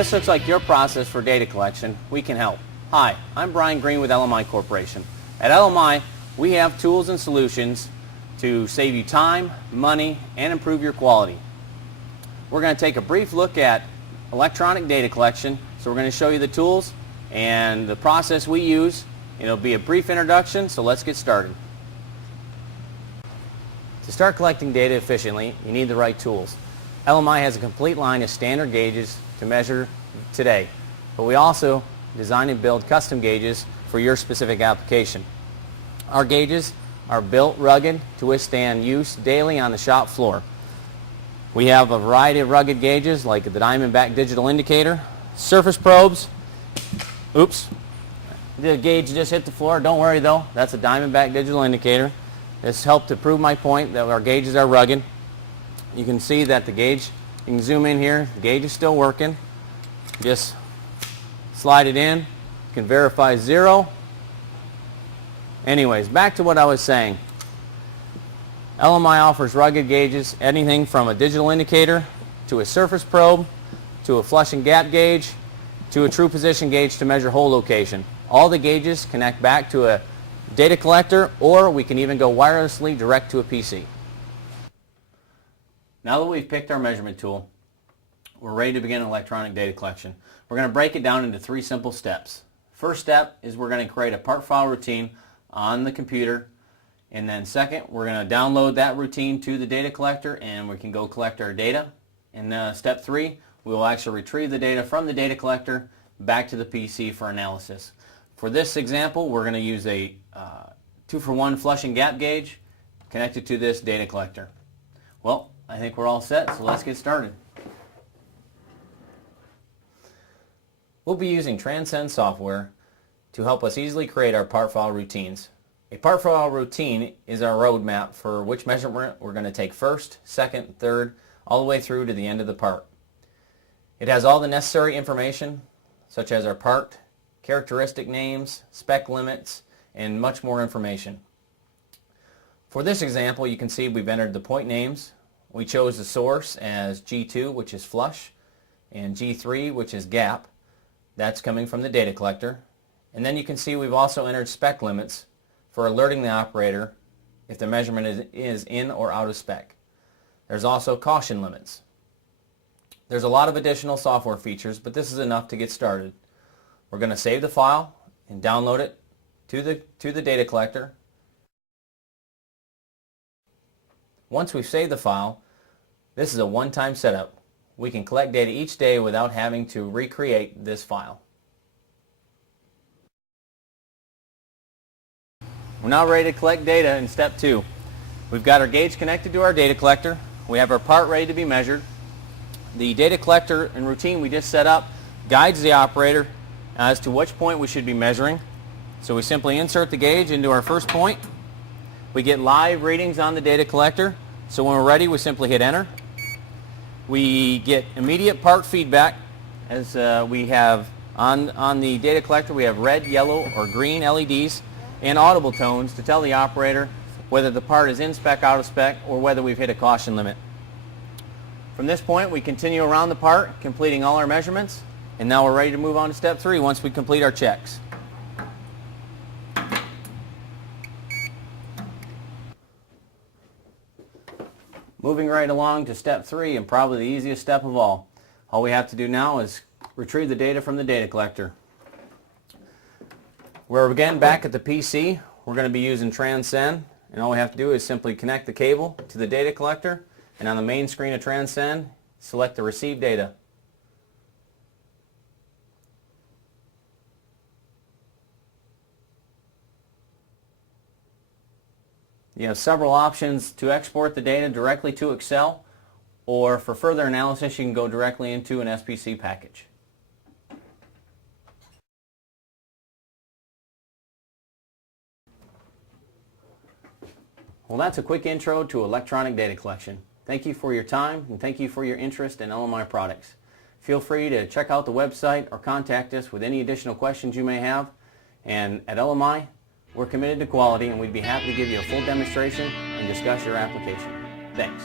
this looks like your process for data collection, we can help. Hi, I'm Brian Green with LMI Corporation. At LMI, we have tools and solutions to save you time, money, and improve your quality. We're going to take a brief look at electronic data collection. So we're going to show you the tools and the process we use. It'll be a brief introduction, so let's get started. To start collecting data efficiently, you need the right tools. LMI has a complete line of standard gauges to measure today, but we also design and build custom gauges for your specific application. Our gauges are built rugged to withstand use daily on the shop floor. We have a variety of rugged gauges like the Diamondback digital indicator, surface probes. Oops, the gauge just hit the floor. Don't worry though, that's a Diamondback digital indicator. This helped to prove my point that our gauges are rugged. You can see that the gauge, you can zoom in here, the gauge is still working. Just slide it in, you can verify 0. Anyways, back to what I was saying. LMI offers rugged gauges, anything from a digital indicator to a surface probe to a flush and gap gauge to a true position gauge to measure hole location. All the gauges connect back to a data collector, or we can even go wirelessly direct to a PC. Now that we've picked our measurement tool, we're ready to begin electronic data collection. We're going to break it down into 3 simple steps. First step is we're going to create a part file routine on the computer, and then second, we're going to download that routine to the data collector and we can go collect our data. And step 3, we will actually retrieve the data from the data collector back to the PC for analysis. For this example, we're going to use a 2-for-1 flush and gap gauge connected to this data collector. Well, I think we're all set, so let's get started. We'll be using Transcend software to help us easily create our part file routines. A part file routine is our roadmap for which measurement we're going to take first, second, third, all the way through to the end of the part. It has all the necessary information, such as our part, characteristic names, spec limits, and much more information. For this example, you can see we've entered the point names. We chose the source as G2, which is flush, and G3, which is gap. That's coming from the data collector. And then you can see we've also entered spec limits for alerting the operator if the measurement is in or out of spec. There's also caution limits. There's a lot of additional software features, but this is enough to get started. We're going to save the file and download it to the data collector. Once we've saved the file, this is a one-time setup. We can collect data each day without having to recreate this file. We're now ready to collect data in step 2. We've got our gauge connected to our data collector. We have our part ready to be measured. The data collector and routine we just set up guides the operator as to which point we should be measuring. So we simply insert the gauge into our first point. We get live readings on the data collector. So when we're ready, we simply hit enter. We get immediate part feedback as we have on the data collector. We have red, yellow, or green LEDs and audible tones to tell the operator whether the part is in spec, out of spec, or whether we've hit a caution limit. From this point, we continue around the part, completing all our measurements, and now we're ready to move on to step 3 once we complete our checks. Moving right along to step 3, and probably the easiest step of all. All we have to do now is retrieve the data from the data collector. We're again back at the PC. We're going to be using Transcend, and all we have to do is simply connect the cable to the data collector, and on the main screen of Transcend, select the receive data. You have several options to export the data directly to Excel, or for further analysis you can go directly into an SPC package. Well, that's a quick intro to electronic data collection. Thank you for your time and thank you for your interest in LMI products. Feel free to check out the website or contact us with any additional questions you may have. And at LMI, we're committed to quality and we'd be happy to give you a full demonstration and discuss your application. Thanks.